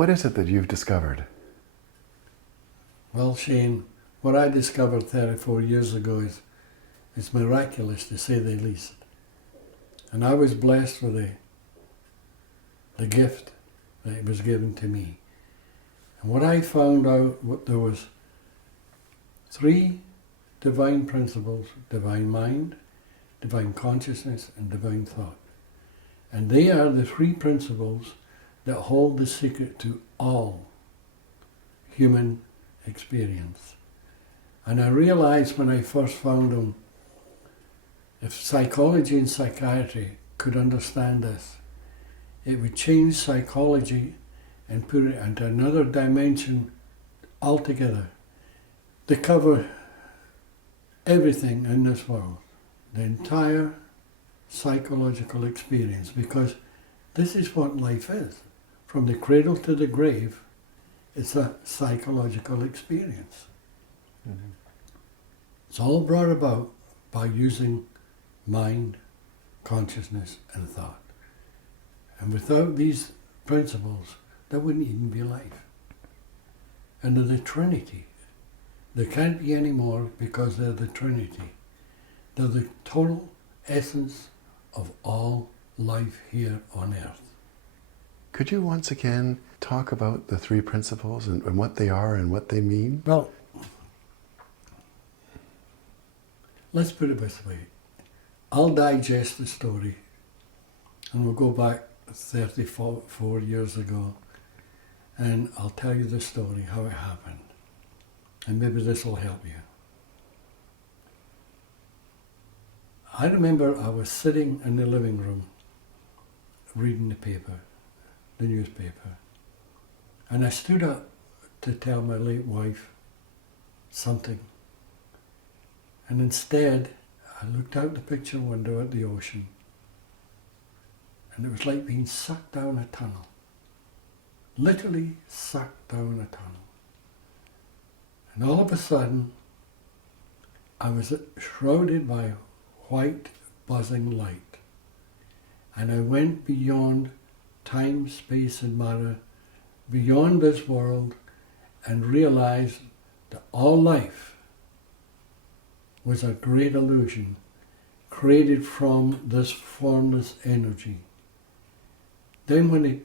What is it that you've discovered? Well, Shane, what I discovered 34 years ago is miraculous, to say the least. And I was blessed with the gift that it was given to me. And what I found out, there was 3 divine principles: divine mind, divine consciousness, and divine thought. And they are the 3 principles that hold the secret to all human experience. And I realized when I first found them, if psychology and psychiatry could understand this, it would change psychology and put it into another dimension altogether. They cover everything in this world, the entire psychological experience, because this is what life is. From the cradle to the grave, it's a psychological experience. Mm-hmm. It's all brought about by using mind, consciousness, and thought. And without these principles, there wouldn't even be life. And they're the Trinity. There can't be any more, because they're the Trinity. They're the total essence of all life here on earth. Could you once again talk about the 3 principles and what they are and what they mean? Well, let's put it this way. I'll digest the story, and we'll go back 34 years ago, and I'll tell you the story, how it happened. And maybe this will help you. I remember I was sitting in the living room reading the paper, the newspaper, and I stood up to tell my late wife something. And instead, I looked out the picture window at the ocean, and it was like being sucked down a tunnel. Literally sucked down a tunnel. And all of a sudden, I was shrouded by white, buzzing light. And I went beyond time, space, and matter, beyond this world, and realized that all life was a great illusion created from this formless energy. Then when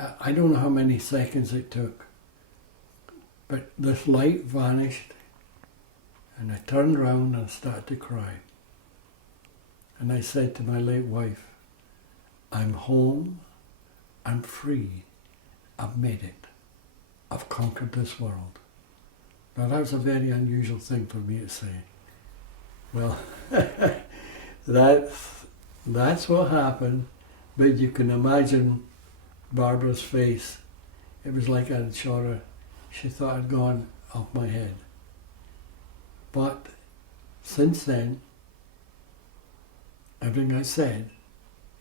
I don't know how many seconds it took, but this light vanished, and I turned around and started to cry. And I said to my late wife, I'm home, I'm free, I've made it, I've conquered this world. Now that was a very unusual thing for me to say. Well, that's what happened, but you can imagine Barbara's face. It was like I'd shot her. She thought I'd gone off my head. But since then, everything I said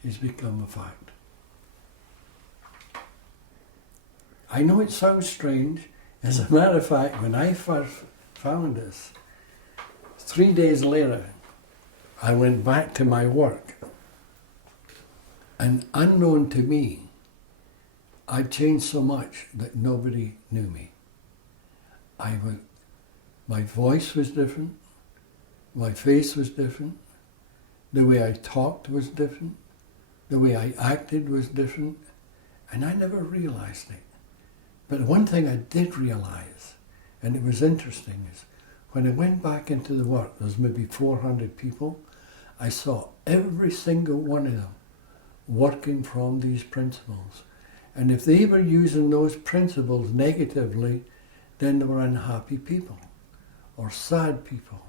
has become a fact. I know it sounds strange. As a matter of fact, when I first found this, 3 days later, I went back to my work. And unknown to me, I'd changed so much that nobody knew me. My voice was different, my face was different, the way I talked was different, the way I acted was different, and I never realized it. But one thing I did realize, and it was interesting, is when I went back into the work, there was maybe 400 people, I saw every single one of them working from these principles. And if they were using those principles negatively, then they were unhappy people, or sad people,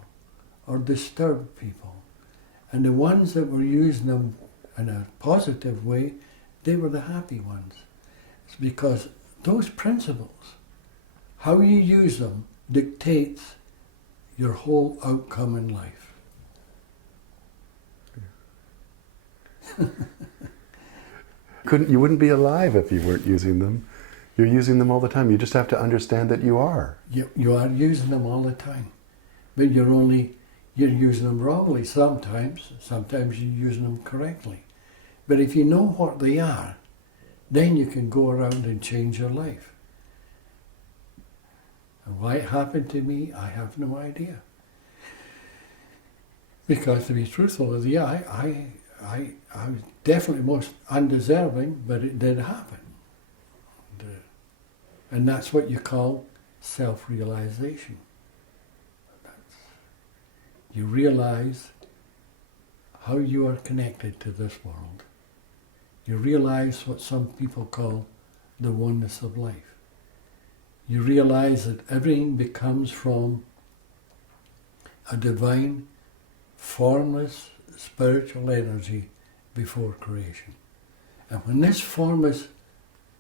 or disturbed people. And the ones that were using them in a positive way, they were the happy ones. It's because those principles, how you use them, dictates your whole outcome in life. You wouldn't be alive if you weren't using them. You're using them all the time. You just have to understand that you are. You are using them all the time. But you're using them wrongly sometimes. Sometimes you're using them correctly. But if you know what they are, then you can go around and change your life. And why it happened to me, I have no idea. Because to be truthful with you, I was definitely most undeserving, but it did happen. And that's what you call self-realization. You realize how you are connected to this world. You realize what some people call the oneness of life. You realize that everything becomes from a divine, formless, spiritual energy before creation. And when this formless,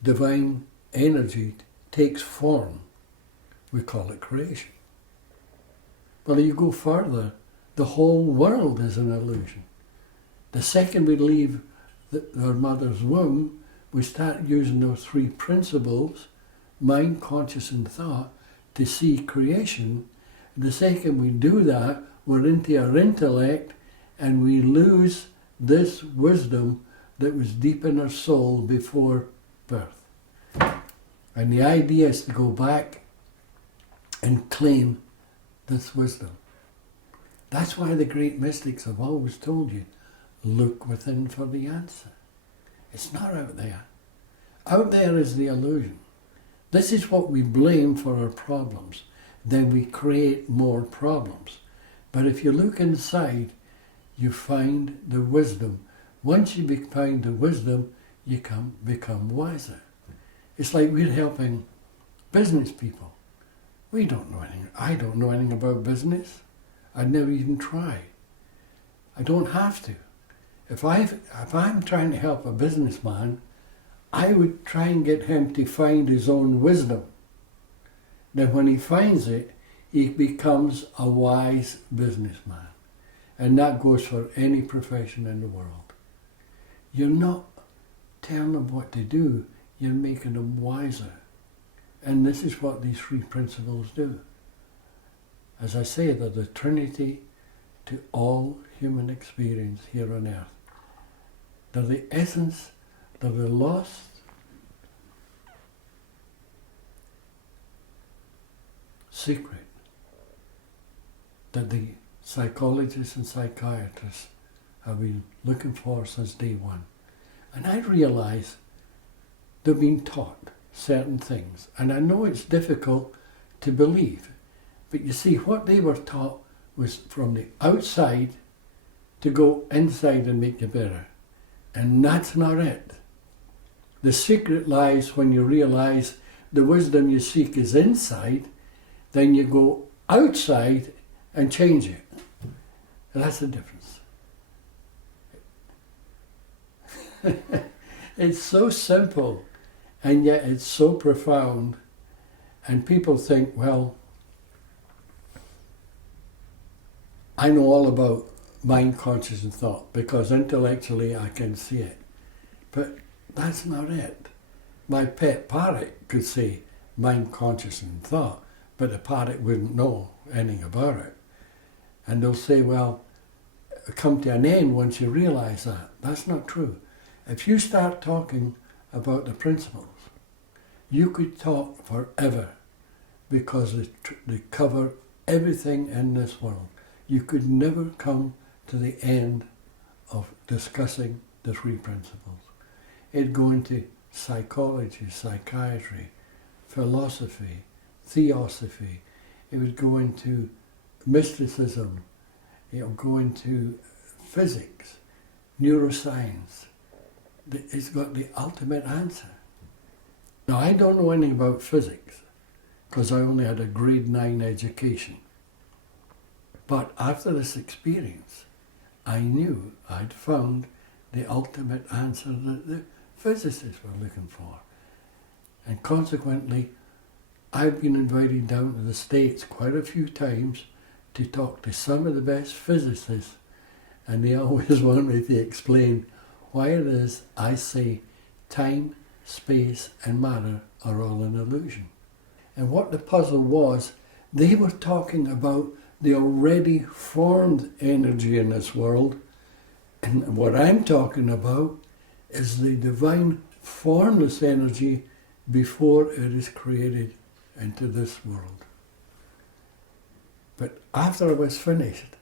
divine energy takes form, we call it creation. Well, you go further, the whole world is an illusion. The second we leave our mother's womb, we start using those three principles, mind, conscious and thought, to see creation. The second we do that, we're into our intellect and we lose this wisdom that was deep in our soul before birth. And the idea is to go back and claim this wisdom. That's why the great mystics have always told you, look within for the answer. It's not out there. Out there is the illusion. This is what we blame for our problems. Then we create more problems. But if you look inside, you find the wisdom. Once you find the wisdom, you become wiser. It's like we're helping business people. We don't know anything. I don't know anything about business. I'd never even try. I don't have to. If I'm trying to help a businessman, I would try and get him to find his own wisdom. Then when he finds it, he becomes a wise businessman. And that goes for any profession in the world. You're not telling them what to do, you're making them wiser. And this is what these three principles do. As I say, they're the trinity to all human experience here on earth. They're the essence, they're the lost secret that the psychologists and psychiatrists have been looking for since day one. And I realize they've been taught certain things. And I know it's difficult to believe. But you see, what they were taught was from the outside to go inside and make you better. And that's not it. The secret lies when you realize the wisdom you seek is inside, then you go outside and change it. And that's the difference. It's so simple, and yet it's so profound. And people think, well, I know all about mind, conscious and thought because intellectually I can see it. But that's not it. My pet parrot could say mind, conscious and thought, but the parrot wouldn't know anything about it. And they'll say, well, come to an end once you realize that. That's not true. If you start talking about the principles, you could talk forever because they cover everything in this world. You could never come to the end of discussing the three principles. It'd go into psychology, psychiatry, philosophy, theosophy. It would go into mysticism. It would go into physics, neuroscience. It's got the ultimate answer. Now, I don't know anything about physics because I only had a grade 9 education. But after this experience, I knew I'd found the ultimate answer that the physicists were looking for. And consequently, I've been invited down to the States quite a few times to talk to some of the best physicists, and they always want me to explain why it is I say time, space and matter are all an illusion. And what the puzzle was, they were talking about the already formed energy in this world, and what I'm talking about is the divine formless energy before it is created into this world. But after I was finished,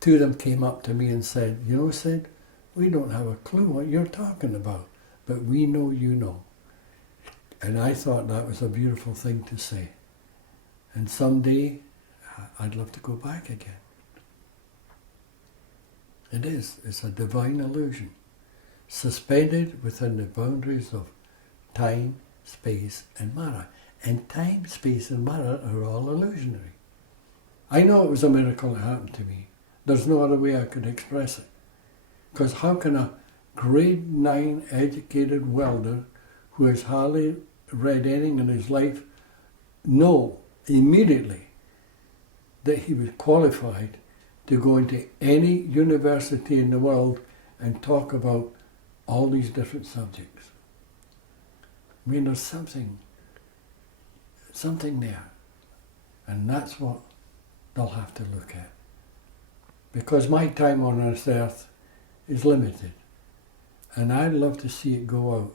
two of them came up to me and said, you know, Sid, we don't have a clue what you're talking about, but we know you know. And I thought that was a beautiful thing to say. And someday, I'd love to go back again. It is. It's a divine illusion, suspended within the boundaries of time, space, and matter. And time, space, and matter are all illusionary. I know it was a miracle that happened to me. There's no other way I could express it. Because how can a grade 9 educated welder who has hardly read anything in his life know immediately that he was qualified to go into any university in the world and talk about all these different subjects? I mean, there's something there. And that's what they'll have to look at. Because my time on this earth is limited. And I'd love to see it go out.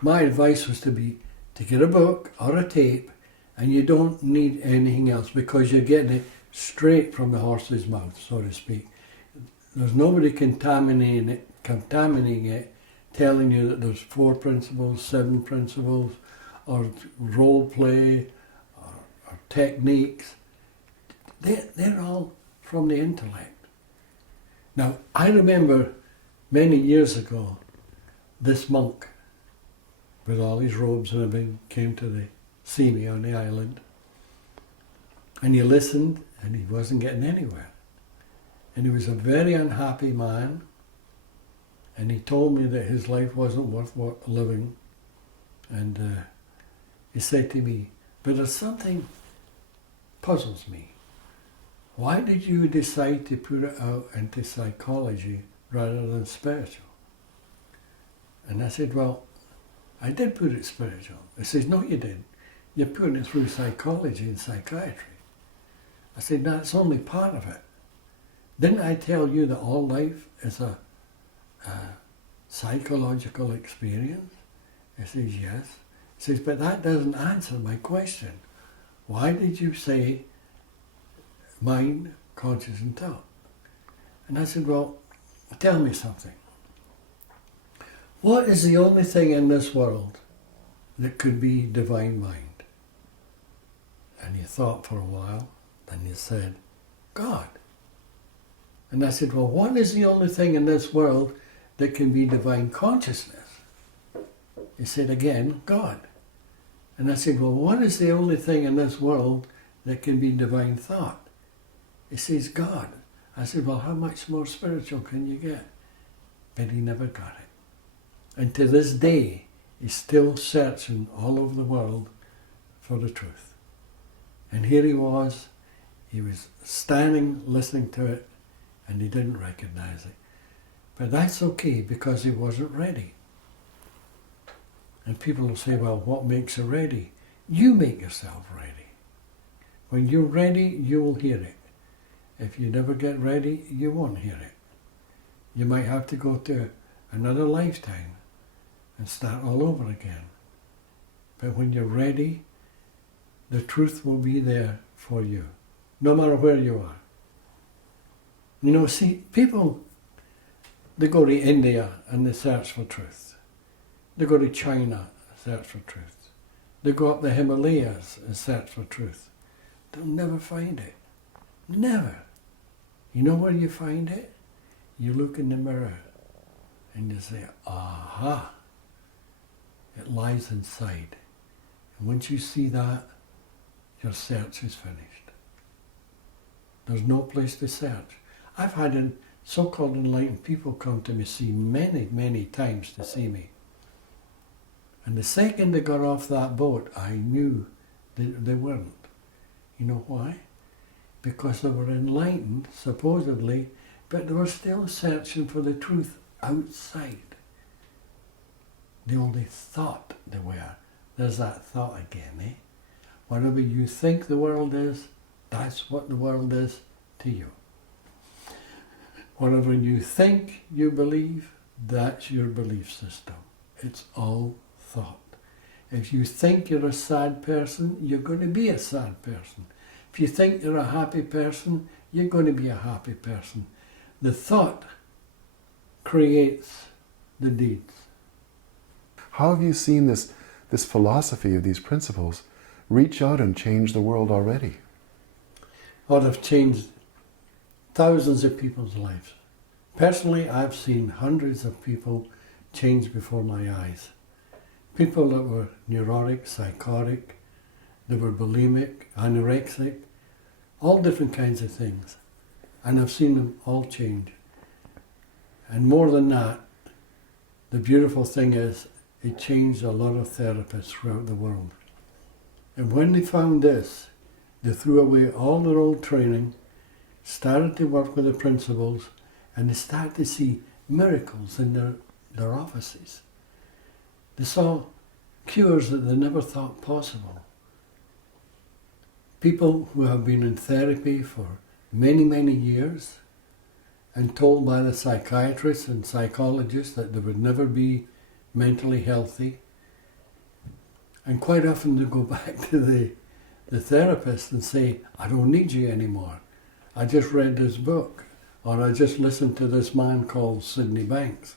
My advice was to get a book or a tape, and you don't need anything else because you're getting it straight from the horse's mouth, so to speak. There's nobody contaminating it, telling you that there's 4 principles, 7 principles, or role play, or techniques. They're all from the intellect. Now, I remember many years ago, this monk, with all his robes and everything, came to see me on the island. And he listened, and he wasn't getting anywhere. And he was a very unhappy man, and he told me that his life wasn't worth living. And he said to me, but there's something puzzles me. Why did you decide to put it out into psychology rather than spiritual? And I said, well, I did put it spiritual. He says, no, you didn't. You're putting it through psychology and psychiatry. I said, that's only part of it. Didn't I tell you that all life is a psychological experience? He says, yes. He says, but that doesn't answer my question. Why did you say mind, conscious, and thought? And I said, well, tell me something. What is the only thing in this world that could be divine mind? And he thought for a while, then he said, God. And I said, well, what is the only thing in this world that can be divine consciousness? He said again, God. And I said, well, what is the only thing in this world that can be divine thought? He says, God. I said, well, how much more spiritual can you get? But he never got it. And to this day, he's still searching all over the world for the truth. And here he was standing listening to it, and he didn't recognize it. But that's okay, because he wasn't ready. And people will say, well, what makes you ready? You make yourself ready. When you're ready, you will hear it. If you never get ready, you won't hear it. You might have to go to another lifetime and start all over again. But when you're ready, the truth will be there for you, no matter where you are. You know, see, people, they go to India and they search for truth. They go to China and search for truth. They go up the Himalayas and search for truth. They'll never find it. Never. You know where you find it? You look in the mirror and you say, aha, it lies inside. And once you see that, your search is finished. There's no place to search. I've had so-called enlightened people come to me, see many, many times to see me. And the second they got off that boat, I knew they weren't. You know why? Because they were enlightened, supposedly, but they were still searching for the truth outside. They only thought they were. There's that thought again, eh? Whatever you think the world is, that's what the world is to you. Whatever you think you believe, That's your belief system. It's all thought. If you think you're a sad person, you're going to be a sad person. If you think you're a happy person, you're going to be a happy person. The thought creates the deeds. How have you seen this philosophy of these principles reach out and change the world already? Or have changed thousands of people's lives. Personally, I've seen hundreds of people change before my eyes. People that were neurotic, psychotic, they were bulimic, anorexic, all different kinds of things. And I've seen them all change. And more than that, the beautiful thing is, it changed a lot of therapists throughout the world. And when they found this, they threw away all their old training, started to work with the principles, and they started to see miracles in their offices. They saw cures that they never thought possible. People who have been in therapy for many, many years and told by the psychiatrists and psychologists that they would never be mentally healthy. And quite often they go back to the therapist and say, I don't need you anymore. I just read this book, or I just listened to this man called Bенks.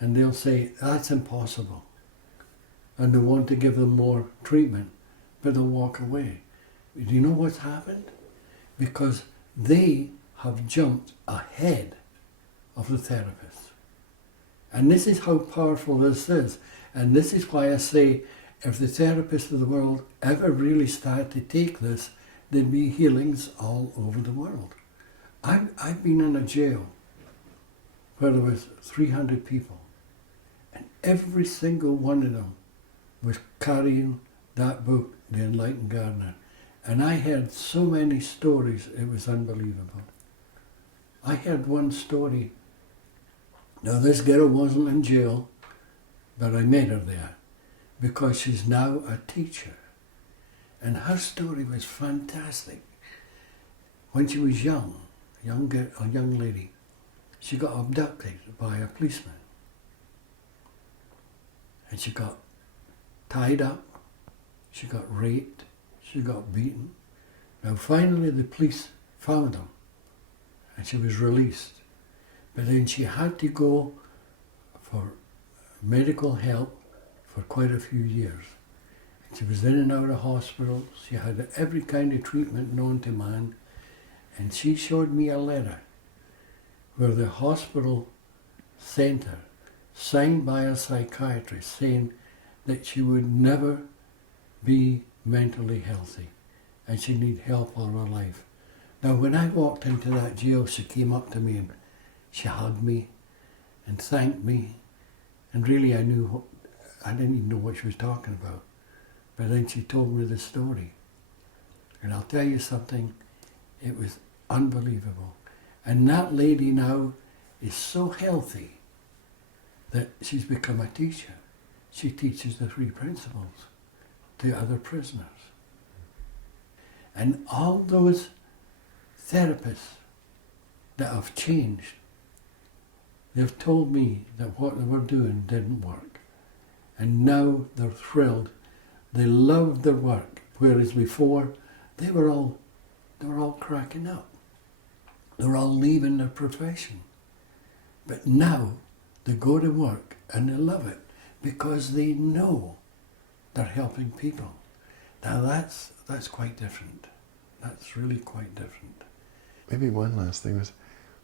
And they'll say, that's impossible. And they want to give them more treatment, but they'll walk away. Do you know what's happened? Because they have jumped ahead of the therapist. And this is how powerful this is. And this is why I say, if the therapists of the world ever really start to take this, there'd be healings all over the world. I've been in a jail where there was 300 people, and every single one of them was carrying that book, The Enlightened Gardener. And I heard so many stories, it was unbelievable. I heard one story. Now this girl wasn't in jail, but I met her there because she's now a teacher. And her story was fantastic. When she was young, a young lady, she got abducted by a policeman. And she got tied up, she got raped, she got beaten. Now finally the police found them and she was released. But then she had to go for medical help for quite a few years. She was in and out of hospitals. She had every kind of treatment known to man. And she showed me a letter where the hospital sent her, signed by a psychiatrist, saying that she would never be mentally healthy and she'd need help all her life. Now, when I walked into that jail, she came up to me and she hugged me and thanked me. And really, I didn't even know what she was talking about. But then she told me the story. And I'll tell you something, it was unbelievable. And that lady now is so healthy that she's become a teacher. She teaches the 3 principles to other prisoners. And all those therapists that have changed, they've told me that what they were doing didn't work. And now they're thrilled. They love their work, whereas before they were all cracking up. They were all leaving their profession. But now they go to work and they love it because they know they're helping people. Now that's quite different. That's really quite different. Maybe one last thing was,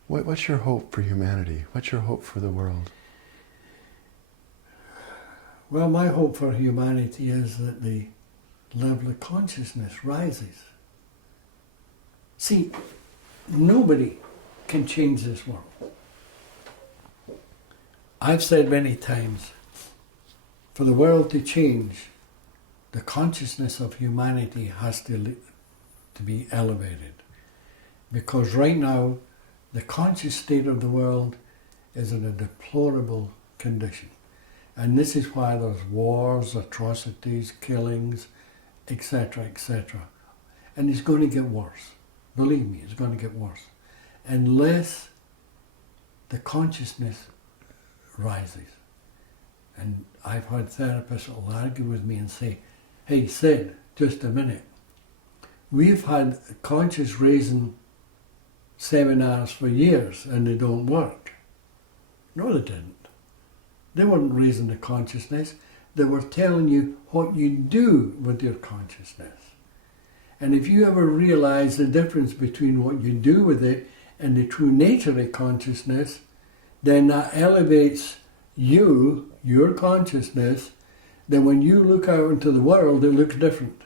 what's your hope for humanity? What's your hope for the world? Well, my hope for humanity is that the level of consciousness rises. See, nobody can change this world. I've said many times, for the world to change, the consciousness of humanity has to be elevated. Because right now, the conscious state of the world is in a deplorable condition. And this is why there's wars, atrocities, killings, etc., etc. And it's going to get worse. Believe me, it's going to get worse. Unless the consciousness rises. And I've had therapists that will argue with me and say, hey, Sid, just a minute. We've had conscious raising seminars for years and they don't work. No, they didn't. They weren't raising the consciousness. They were telling you what you do with your consciousness. And if you ever realize the difference between what you do with it and the true nature of consciousness, then that elevates you, your consciousness. Then when you look out into the world, it looks different.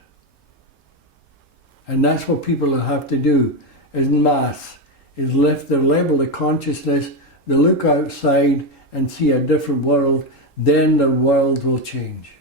And that's what people will have to do in mass, is lift their level of consciousness, they look outside and see a different world, then their world will change.